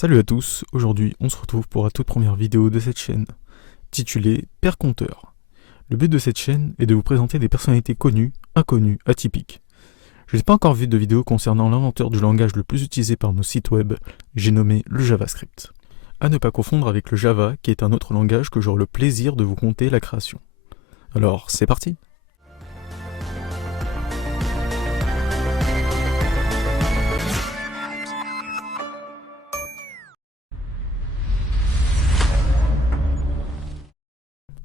Salut à tous, aujourd'hui on se retrouve pour la toute première vidéo de cette chaîne, titulée Père Conteur. Le but de cette chaîne est de vous présenter des personnalités connues, inconnues, atypiques. Je n'ai pas encore vu de vidéo concernant l'inventeur du langage le plus utilisé par nos sites web, j'ai nommé le JavaScript. À ne pas confondre avec le Java qui est un autre langage que j'aurai le plaisir de vous conter la création. Alors c'est parti!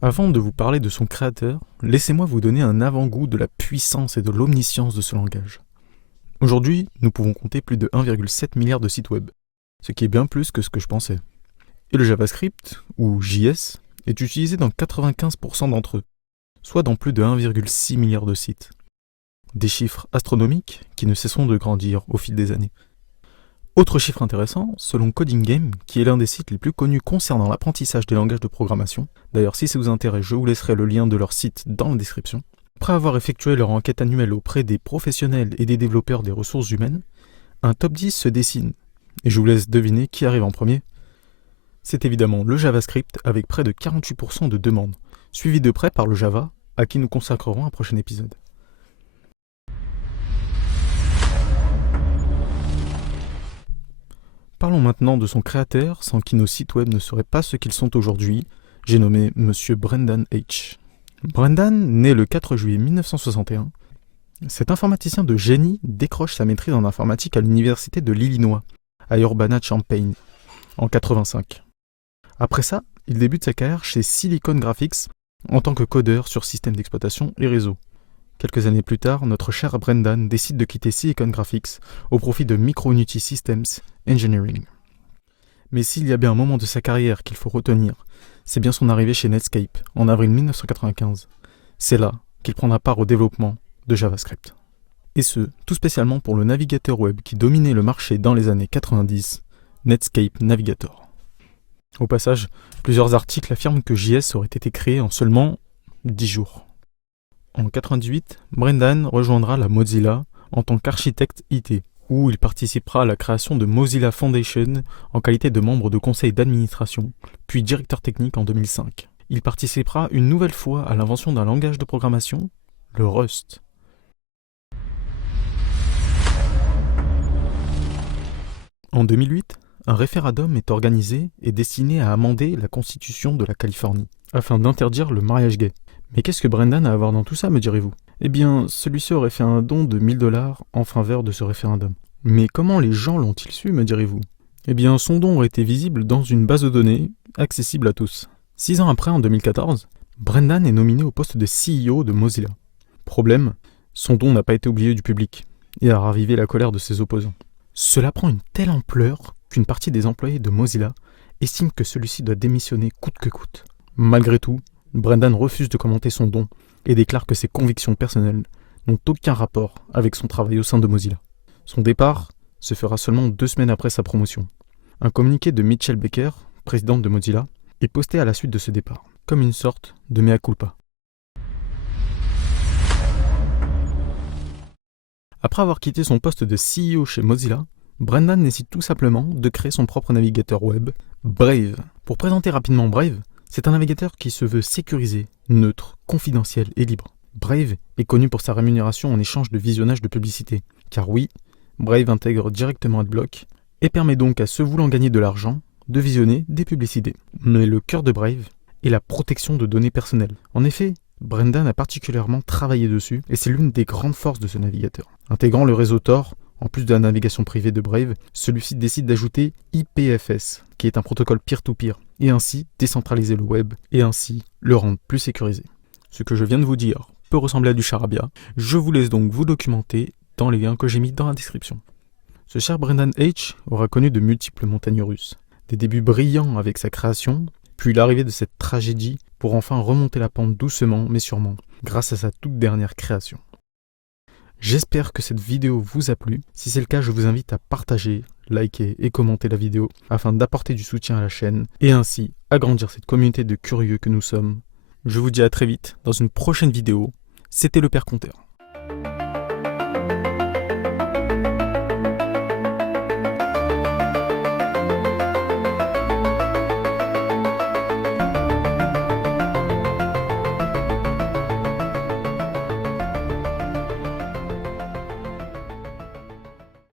Avant de vous parler de son créateur, laissez-moi vous donner un avant-goût de la puissance et de l'omniscience de ce langage. Aujourd'hui, nous pouvons compter plus de 1,7 milliard de sites web, ce qui est bien plus que ce que je pensais. Et le JavaScript, ou JS, est utilisé dans 95% d'entre eux, soit dans plus de 1,6 milliard de sites. Des chiffres astronomiques qui ne cesseront de grandir au fil des années. Autre chiffre intéressant, selon Coding Game, qui est l'un des sites les plus connus concernant l'apprentissage des langages de programmation, d'ailleurs si ça vous intéresse, je vous laisserai le lien de leur site dans la description, après avoir effectué leur enquête annuelle auprès des professionnels et des développeurs des ressources humaines, un top 10 se dessine, et je vous laisse deviner qui arrive en premier. C'est évidemment le JavaScript avec près de 48% de demandes, suivi de près par le Java, à qui nous consacrerons un prochain épisode. Parlons maintenant de son créateur, sans qui nos sites web ne seraient pas ce qu'ils sont aujourd'hui. J'ai nommé Monsieur Brendan Eich. Brendan, né le 4 juillet 1961, cet informaticien de génie décroche sa maîtrise en informatique à l'université de l'Illinois, à Urbana-Champaign, en 1985. Après ça, il débute sa carrière chez Silicon Graphics en tant que codeur sur système d'exploitation et réseau. Quelques années plus tard, notre cher Brendan décide de quitter Silicon Graphics au profit de Microunity Systems Engineering. Mais s'il y a bien un moment de sa carrière qu'il faut retenir, c'est bien son arrivée chez Netscape en avril 1995. C'est là qu'il prendra part au développement de JavaScript. Et ce, tout spécialement pour le navigateur web qui dominait le marché dans les années 90, Netscape Navigator. Au passage, plusieurs articles affirment que JS aurait été créé en seulement 10 jours. En 1998, Brendan rejoindra la Mozilla en tant qu'architecte IT, où il participera à la création de Mozilla Foundation en qualité de membre de conseil d'administration, puis directeur technique en 2005. Il participera une nouvelle fois à l'invention d'un langage de programmation, le Rust. En 2008, un référendum est organisé et destiné à amender la constitution de la Californie, afin d'interdire le mariage gay. Mais qu'est-ce que Brendan a à voir dans tout ça, me direz-vous? Eh bien, celui-ci aurait fait un don de 1000 $ en faveur de ce référendum. Mais comment les gens l'ont-ils su, me direz-vous? Eh bien, son don aurait été visible dans une base de données accessible à tous. 6 ans après, en 2014, Brendan est nominé au poste de CEO de Mozilla. Problème, son don n'a pas été oublié du public et a ravivé la colère de ses opposants. Cela prend une telle ampleur qu'une partie des employés de Mozilla estime que celui-ci doit démissionner coûte que coûte. Malgré tout, Brendan refuse de commenter son don et déclare que ses convictions personnelles n'ont aucun rapport avec son travail au sein de Mozilla. Son départ se fera seulement 2 semaines après sa promotion. Un communiqué de Mitchell Baker, présidente de Mozilla, est posté à la suite de ce départ, comme une sorte de mea culpa. Après avoir quitté son poste de CEO chez Mozilla, Brendan décide tout simplement de créer son propre navigateur web, Brave. Pour présenter rapidement Brave, c'est un navigateur qui se veut sécurisé, neutre, confidentiel et libre. Brave est connu pour sa rémunération en échange de visionnage de publicité. Car oui, Brave intègre directement AdBlock et permet donc à ceux voulant gagner de l'argent de visionner des publicités. Mais le cœur de Brave est la protection de données personnelles. En effet, Brendan a particulièrement travaillé dessus et c'est l'une des grandes forces de ce navigateur. Intégrant le réseau Tor, en plus de la navigation privée de Brave, celui-ci décide d'ajouter IPFS, qui est un protocole peer-to-peer, et ainsi décentraliser le web, et ainsi le rendre plus sécurisé. Ce que je viens de vous dire peut ressembler à du charabia, je vous laisse donc vous documenter dans les liens que j'ai mis dans la description. Ce cher Brendan Eich aura connu de multiples montagnes russes, des débuts brillants avec sa création, puis l'arrivée de cette tragédie pour enfin remonter la pente doucement mais sûrement, grâce à sa toute dernière création. J'espère que cette vidéo vous a plu. Si c'est le cas, je vous invite à partager, liker et commenter la vidéo afin d'apporter du soutien à la chaîne et ainsi agrandir cette communauté de curieux que nous sommes. Je vous dis à très vite dans une prochaine vidéo. C'était le Père Conteur.